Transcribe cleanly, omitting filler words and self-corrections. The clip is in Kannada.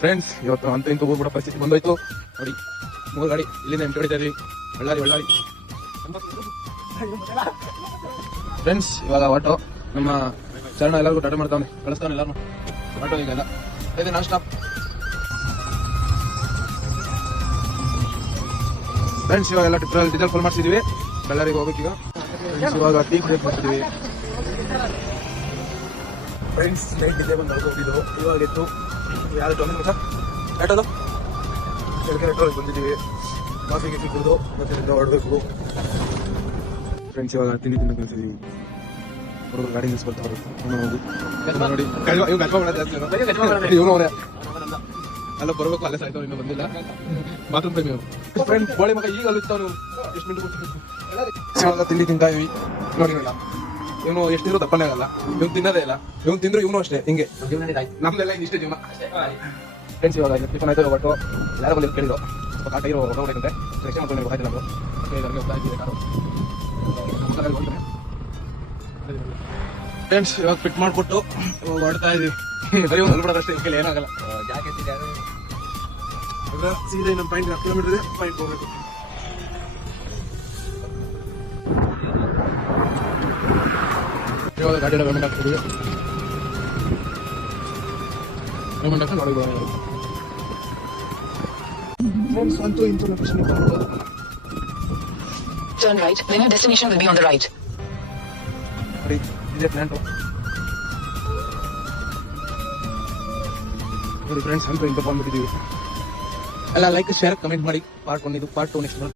ಫ್ರೆಂಡ್ಸ್ ಇವತ್ತು ಅಂತ ಇಂತೂ ಹೋಗ್ಬಿಡೋ ಪರಿಸ್ಥಿತಿ ಬಂದೋಯ್ತು ನೋಡಿ. 3 ಗಾಡಿ ಇಲ್ಲಿಂದ ಎಂಟು ಹೊಡಿತಾ ಇದ್ವಿ. ಬಳ್ಳಾರಿ ಫ್ರೆಂಡ್ಸ್. ಇವಾಗ ಆಟೋ ನಮ್ಮ ಚರಣ ಎಲ್ಲರಿಗೂ ಟಾಟಾ ಮಾಡ್ತಾವನೆ, ಕಳಿಸ್ತಾನೆ ಎಲ್ಲಾರು ಆಟೋ. ಈಗೆಲ್ಲ ಇದೆ ನಾನ್ ಸ್ಟಾಪ್. ಫ್ರೆಂಡ್ಸ್ ಇವಾಗೆಲ್ಲ ಡೀಸೆಲ್ ಫುಲ್ ಮಾಡಿಸಿದೀವಿ. ಬಳ್ಳಾರಿಗೆ ಹೋಗ್ಬೇಕೀಗ. ಇವಾಗ ಟೀ ಕುಡಿಯಕ್ಕೆ ಬರ್ತಿದೀವಿ ಫ್ರೆಂಡ್ಸ್. ನೈಟ್ ಇದೇ ಬಂದು ಹೋಗಿದ್ದು. ಇವಾಗ ಇತ್ತು ಯಾರು ಟೋಮಿಂಗ್ ಸರ್ ಆಟೋದು ಕೆಳಗೆ ಬಂದಿದ್ದೀವಿ. ಕಾಫಿ ಗಿಫಿ ಕುಡಿದು ಮತ್ತೆ ಹೊರಡಬೇಕು ಫ್ರೆಂಡ್ಸ್. ಇವಾಗ ತಿಂಡಿ ತಿನ್ನಕ್ಕೆ ಕಳಿಸಿದೀವಿ. ಹುಡುಗರು ಗಾಡಿ ನಿಲ್ಸ್ಕೊಳ್ತಾರೆ ನೋಡಿ. ಇವನು ಅವರೇ ಅಲ್ಲ ಬರಬೇಕು. ಅಲ್ಲೇ ಸಾಯ್ತವ್ರು, ಇನ್ನೂ ಬಂದಿಲ್ಲ. Bathroom time friend. ಬೋಳಿ ಮಗ ಈಗ ಅಲ್ಲಿರ್ತಾವ. ನೀವು ಎಷ್ಟು ಮಿನಿಟ್ ಇವಾಗ ತಿಂಡಿ ತಿಂತಾ ಇವಿ ನೋಡಿ. ಇವನು ಎಷ್ಟಿದ್ರು ತಪ್ಪನೇ ಆಗಲ್ಲ. ಇವ್ನು ತಿನ್ನೋದೇ ಇಲ್ಲ. ಇವ್ನು ತಿಂದ್ರು ಇವನು ಅಷ್ಟೇ ಹಿಂಗೆ. ನಮ್ದೆಲ್ಲ ಇಷ್ಟೇ ಜೀವನ ಫ್ರೆಂಡ್ಸ್. ಇವಾಗ ಟಿಫನ್ ಆಯ್ತು. ಬಟ್ಟು ಯಾರೋ ಬಂದು ಕೇಳಿದ್ರು ಸ್ವಲ್ಪ ಕಾಟ ಇರೋ ಹೊರಗಡೆ ಸೆಕ್ಷನ್ ಮಾಡ್ಕೊಂಡು ಗೊತ್ತಾಯ್ತು ನಾವು. ಹೋಗ್ತಾ ಇದ್ದೀವಿ ಕಾರು ಫ್ರೆಂಡ್ಸ್. ಇವಾಗ ಫಿಟ್ ಮಾಡಿಕೊಟ್ಟು ಇವಾಗ ಹೊಡ್ತಾ ಇದೀವಿ. ಬರೀ ಒಂದು ಅಲ್ಬಿಡೋದಷ್ಟೇ, ಇವಕ್ಕೆ ಏನಾಗಲ್ಲ. ಸೀದಾ ನಮ್ಮ ಪಾಯಿಂಟ್ 10 ಕಿಲೋಮೀಟರ್ ಇದೆ. ಪಾಯಿಂಟ್ ಹೋಗ್ಬೇಕು. ಇವಾಗ ಗಾಡಿ ಪೇಮೆಂಟ್ ಹಾಕ್ತಿದ್ದೀವಿ. ಪೇಮೆಂಟ್ ಹಾಕಿ ನೋಡಿ ಫ್ರೆಂಡ್ಸ್. ಅಂತೂ ಇಂತೂ location Turn right, then your destination will be on the right. ನೋಡಿ ಇದೇ ಪ್ಲಾಂಟು ನೋಡಿ ಫ್ರೆಂಡ್ಸ್. ಅಂತೂ ಇಂತೂ ಬಂದ್ಬಿಟ್ಟಿದ್ದೀವಿ. ಎಲ್ಲ ಲೈಕ್ ಶೇರ್ ಕಮೆಂಟ್ ಮಾಡಿ. ಪಾರ್ಟ್ 1 ಇದು, ಪಾರ್ಟ್ 2 ನೆಕ್ಸ್ಟ್.